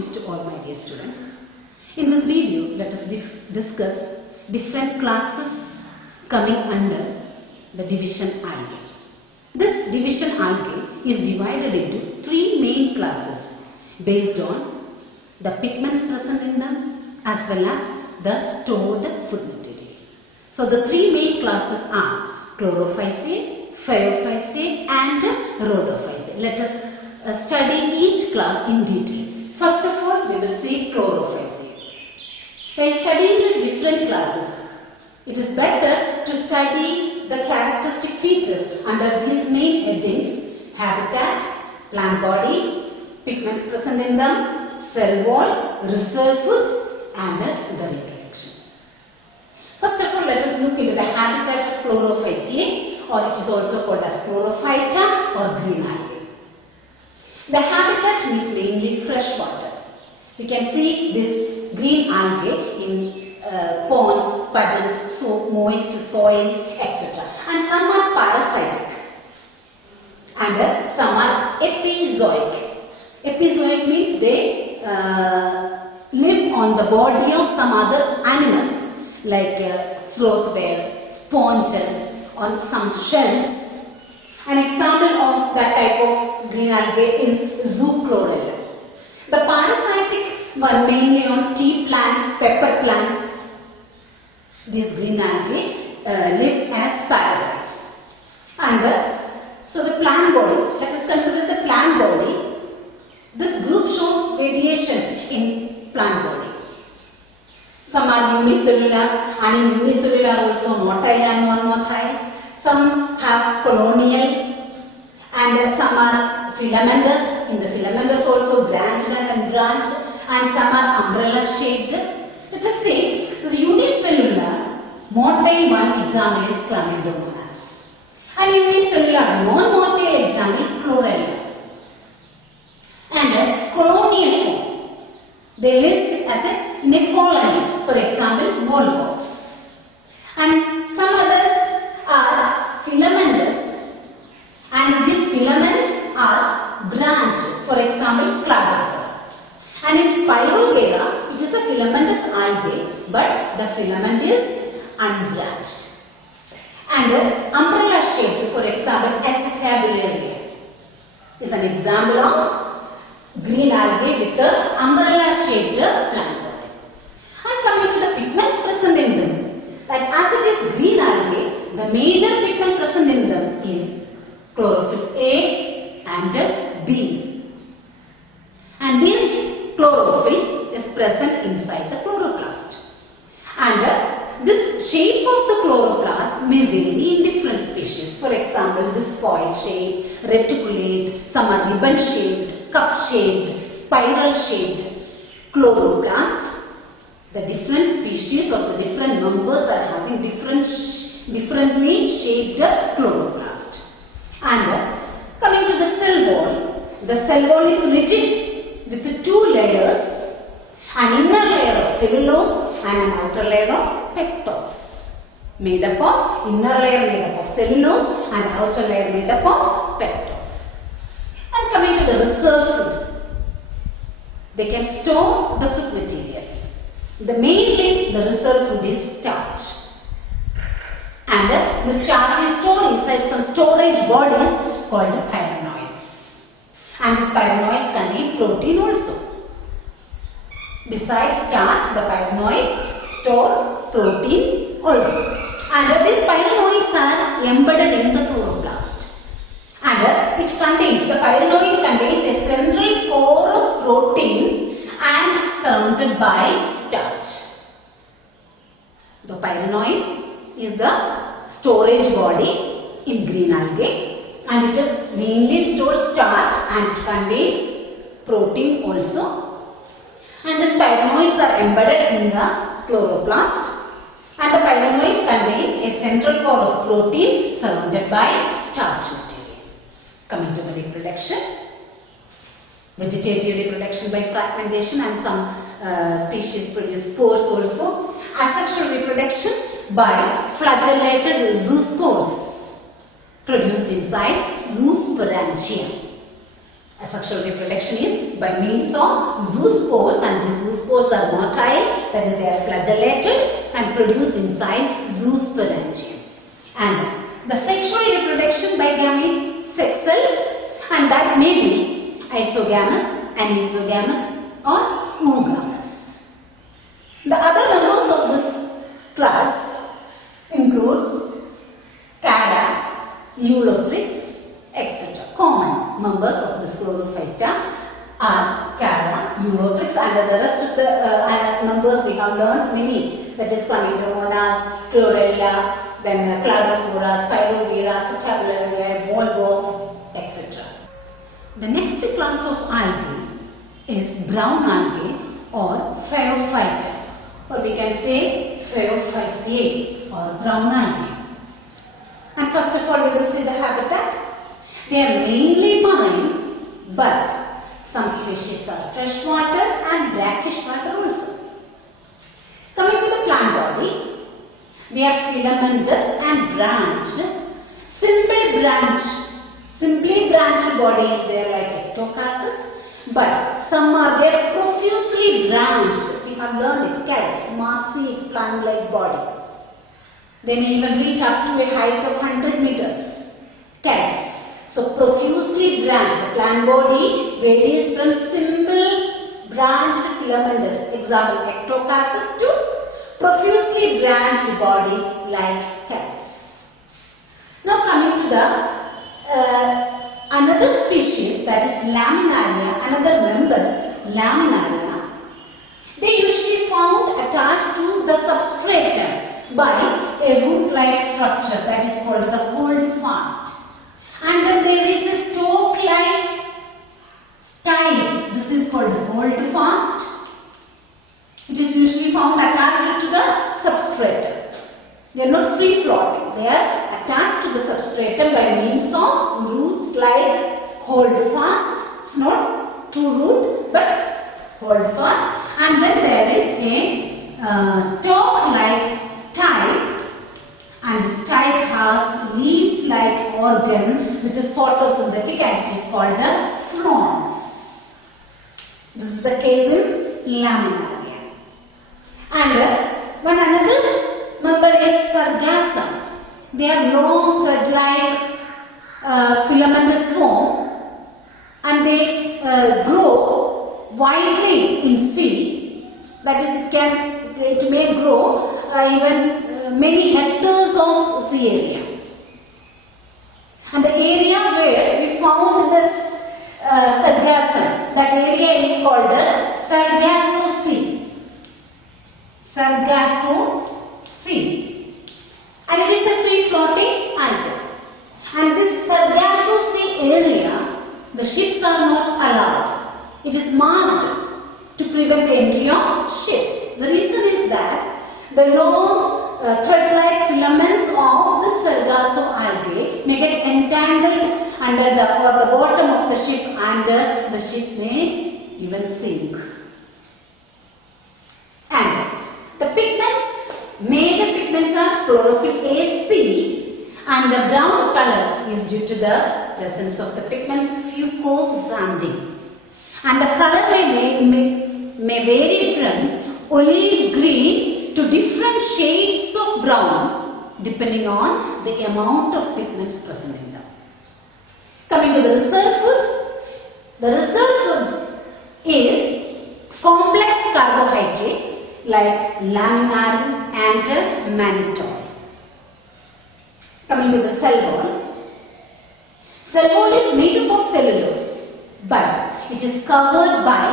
Greetings to all my dear students. In this video, let us discuss different classes coming under the division Algea. This division Algea is divided into three main classes based on the pigments present in them as well as the stored food material. So the three main classes are chlorophyceae, phaeophyceae and rhodophyceae. Let us study each class in detail. First of all, we will see chlorophyceae. By studying these different classes, it is better to study the characteristic features under these main headings: habitat, plant body, pigments present in them, cell wall, reserve food and the reproduction. First of all, let us look into the habitat of chlorophyceae, or it is also called as chlorophyta or green algae. The habitat means mainly fresh water. You can see this green algae in ponds, puddles, moist soil, etc. And some are parasitic and some are epizoic. Epizoic means they live on the body of some other animals like sloth bear, sponges or some shells. An example of that type of green algae is Zoochlorella. The parasitic were mainly on tea plants, pepper plants. These green algae live as parasites. And so the plant body, let us consider the plant body. This group shows variation in plant body. Some are unicellular, and in unicellular also motile and non-motile. Some have colonial and some are filamentous. In the filamentous also branched and unbranched, and some are umbrella shaped. Let us say the unicellular motile one example is Chlamydomonas, and unicellular non-motile example Chlorella. And colonial form, they live as in a colony, for example molluscs. And some others are filamentous, and these filaments are branched, for example Cladophora. And in Spirogera, it is a filamentous algae, but the filament is unbranched. And umbrella shaped, for example Acetabularia is an example of green algae with the umbrella shaped plant body. And coming to the pigments present in them, that as it is green algae, the major pigment present in them is chlorophyll A and B. And this chlorophyll is present inside the chloroplast. And this shape of the chloroplast may vary in different species. For example, discoid shape, reticulate, some are ribbon shaped, cup shaped, spiral shaped. Chloroplast, the different species or the different members are having differently shaped chloroplast. And coming to the cell wall is rigid with two layers, an inner layer of cellulose and an outer layer of pectose, made up of inner layer made up of cellulose and outer layer made up of pectose. And coming to the reserve food, they can store the food materials. The mainly the reserve food is starch. And the starch is stored inside some storage bodies called pyrenoids. And these pyrenoids contain protein also. Besides starch, the pyrenoids store protein also. And these pyrenoids are embedded in the chloroplast. And the pyrenoid contains a central core of protein and surrounded by starch. The pyrenoid is the storage body in green algae, and it mainly stores starch and it contains protein also. And the pyrenoids are embedded in the chloroplast, and the pyrenoids contains a central core of protein surrounded by starch material. Coming to the reproduction, vegetative reproduction by fragmentation, and some species produce spores also. Asexual reproduction by flagellated zoospores produced inside zoosporangia. Asexual reproduction is by means of zoospores zoospores are motile, that is they are flagellated and produced inside zoosporangium. And the sexual reproduction by gametes, sex cells, and that may be isogamous, anisogamous or oogamous. The other members of this class include Cara, Eulophrix, etc. Common members of this chlorophyta are Cara, Eulophrix, and the rest of the members we have learned many, such as Chlamydomonas, Chlorella, then Cladophora, Spirogyra, Stabulariae, Volvox, etc. The next class of algae is brown algae or Phaeophyta, or we can say Phaeophyceae or brown algae. And first of all, we will see the habitat. They are mainly marine, but some species are freshwater and brackish water also. Coming to the plant body, they are filamentous and branched. Simply branched body is there like ectocarpus, but some are there profusely branched. We have learned it, calyx, massive plant-like body. They may even reach up to a height of 100 meters. Calyx. So profusely branched, the plant body varies from simple branched filamentous, example ectocarpus, to profusely branched body like calyx. Now coming to the another species, that is Laminaria, another member, Laminaria. They usually found attached to the substratum by a root-like structure that is called the holdfast. And then there is a stalk-like style. This is called holdfast. It is usually found attached to the substratum. They are not free-floating. They are attached to the substratum by means of roots like holdfast. It's not true root, but holdfast. And then there is a stalk-like style. And the style has leaf-like organ which is photosynthetic, and it is called the fronds. This is the case in Laminaria. And one another member is Sargassum. They are long thread-like filamentous form, and they grow widely in sea. That is, it may grow even many hectares of sea area. And the area where we found this Sargassum, that area is called the Sargasso Sea. Sargasso Sea. And it is a free-floating algae. And this Sargasso Sea area, the ships are not allowed. It is marked to prevent the entry of ships. The reason is that the long thread-like filaments of the Sargasso algae may get entangled under the bottom of the ship, and the ship may even sink. And the pigments, major pigments are chlorophyll A, C, and the brown color is due to the presence of the pigments fucoxanthin. And the color may vary from olive green to different shades of brown depending on the amount of pigments present in them. Coming to the reserve food. The reserve food is complex carbohydrates like laminarin and mannitol. Coming to the cell wall. Cell wall is made up of cellulose, but it is covered by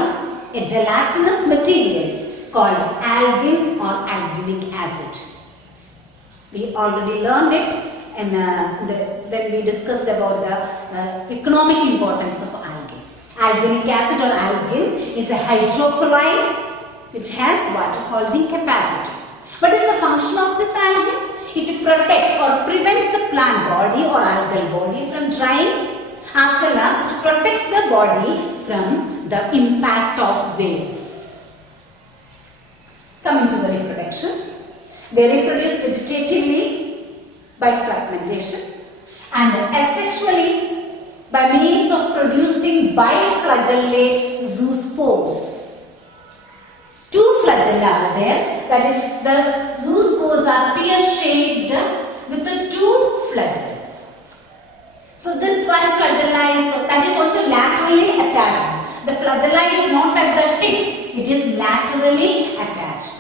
a gelatinous material called algin or alginic acid. We already learned it when we discussed about the economic importance of algae. Alginic acid or algin is a hydrochloride which has water holding capacity. What is the function of this algin? It protects or prevents the plant body or algal body from drying, as well as it protects the body from the impact of waves. Coming to the reproduction, they reproduce vegetatively by fragmentation and asexually by means of producing biflagellate zoospores. Two flagella are there. That is, the zoospores are pear-shaped with the two flagella. So this one flagella is also laterally attached. The flagella is not at the tip, it is laterally attached.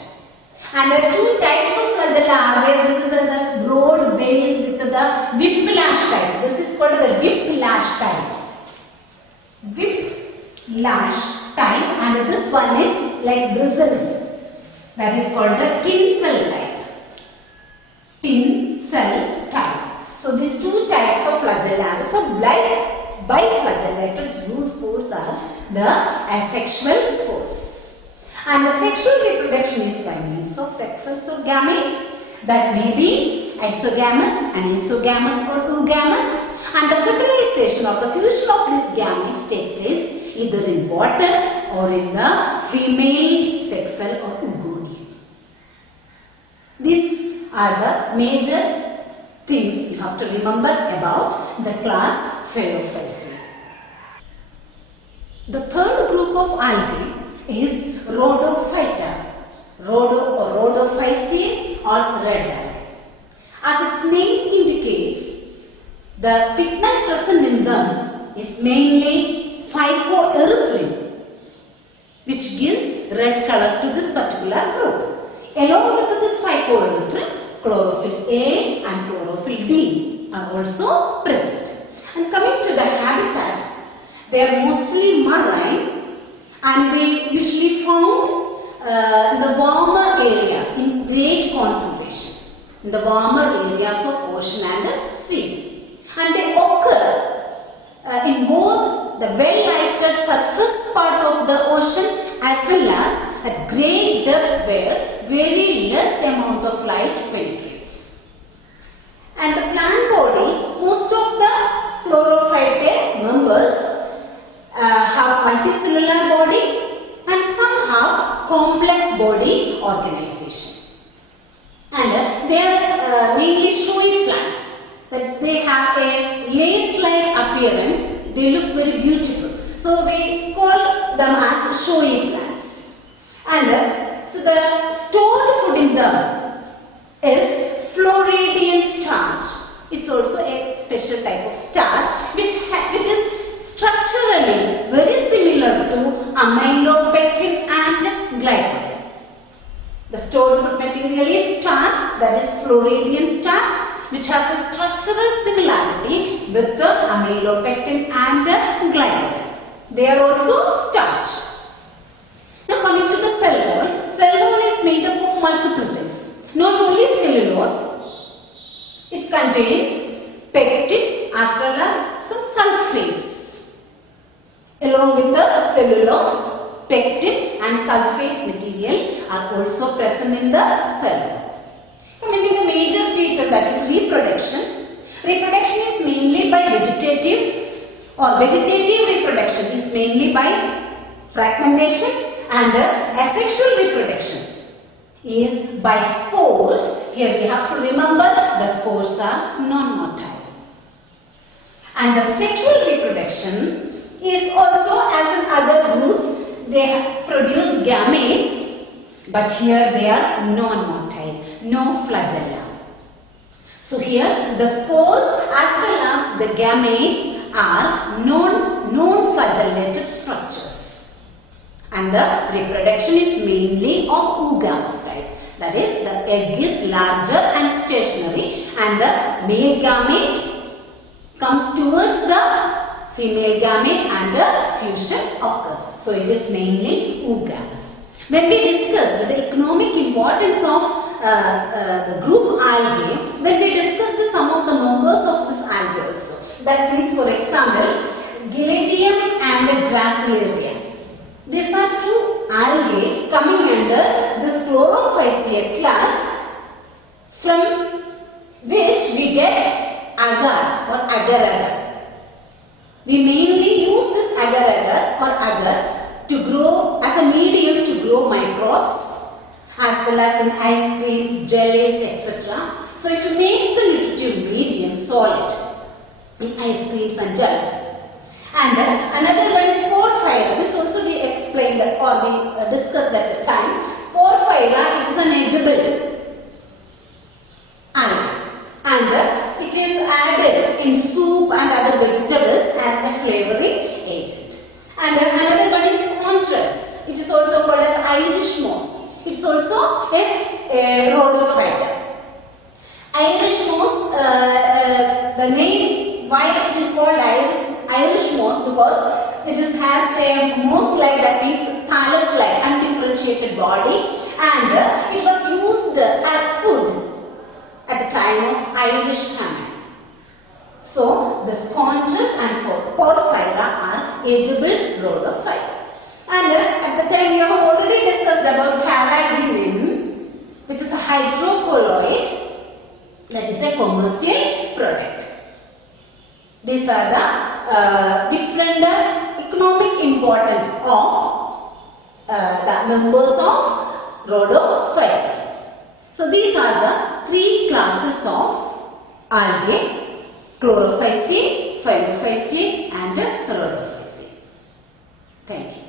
And the two types of flagella are there. This is the broad base with the whiplash type. This is called the whiplash type. Whiplash type, and this one is like bristles. That is called the tinsel type. Tinsel type. So these two types of flagella. So biflagellated zoospores are the asexual spores. And the sexual reproduction is by means of sexuals or gametes, that may be isogamous, anisogamous or oogamous. And the fertilization of the fusion of these gametes take place either in water or in the female sexual or oogonium. These are the major things you have to remember about the class Phaeophyceae. The third group of algae is Rhodophyta, Rhodophyceae or red algae. As its name indicates, the pigment present in them is mainly phycoerythrin, which gives red color to this particular group. Along with this phycoerythrin, chlorophyll A and chlorophyll D are also present. And coming to the habitat, they are mostly marine and they usually found in the warmer areas in great concentration, in the warmer areas of ocean and sea. And they occur in both the well-lighted surface part of the ocean as well as at great depth where very less amount of light penetrates. And the plant body, most of the chlorophyte members have multicellular body and some have complex body organization. And they are mainly showy plants. That they have a lace-like appearance. They look very beautiful. So we call them as showy plants. And so the stored food in them is Floridian starch. It's also a special type of starch which is structurally very similar to amylopectin and glycogen. The stored food material is starch, that is Floridian starch, which has a structural similarity with the amylopectin and glycogen. They are also starch. Now coming to the cell wall. Cell wall is made up of multiple things. Not only cellulose, it contains pectin as well as some sulfates. Along with the cellulose, pectin and sulfate material are also present in the cell wall. Coming to the major feature, that is reproduction. Reproduction is mainly by vegetative reproduction is mainly by fragmentation, and asexual reproduction is by spores. Here we have to remember the spores are non-motile. And the sexual reproduction is also, as in other groups, they produce gametes, but here they are non-motile, no flagella. So here the spores as well as the gametes are non-flagellated structures. And the reproduction is mainly of oogamous type. That is, the egg is larger and stationary, and the male gamete comes towards the female gamete and the fusion occurs. So it is mainly oogamous. When we discussed the economic importance of the group algae, then we discussed some of the members of this algae also. That means, for example, Giladium and Gracilaria. These are two algae coming under this Chlorophyceae class, from which we get agar or agar-agar. We mainly use this agar-agar or agar to grow as a medium to grow microbes as well as in ice creams, jellies, etc. So it makes the nutritive medium solid in ice creams and jellies. And another one is porphyra. This also we explained or we discussed at the time. Chlorophylla, it is an edible algae, and it is added in soup and other vegetables as a flavoring agent. And another one is contrast. It is also called as Irish moss. It is also a rhodophyta. Irish moss, the name why it is called Irish moss, because it has a moss-like, that means thallus-like, undifferentiated body, and it was used as food at the time of Irish famine. So, this contrast and Chlorophylla are edible rhodophyta. And at the time we have already discussed about carrageenan, which is a hydrocolloid, that is a commercial product. These are the different economic importance of the members of rhodophyta. So these are the three classes of algae: chlorophyte, phyllophyte and rhodophyte. Thank you.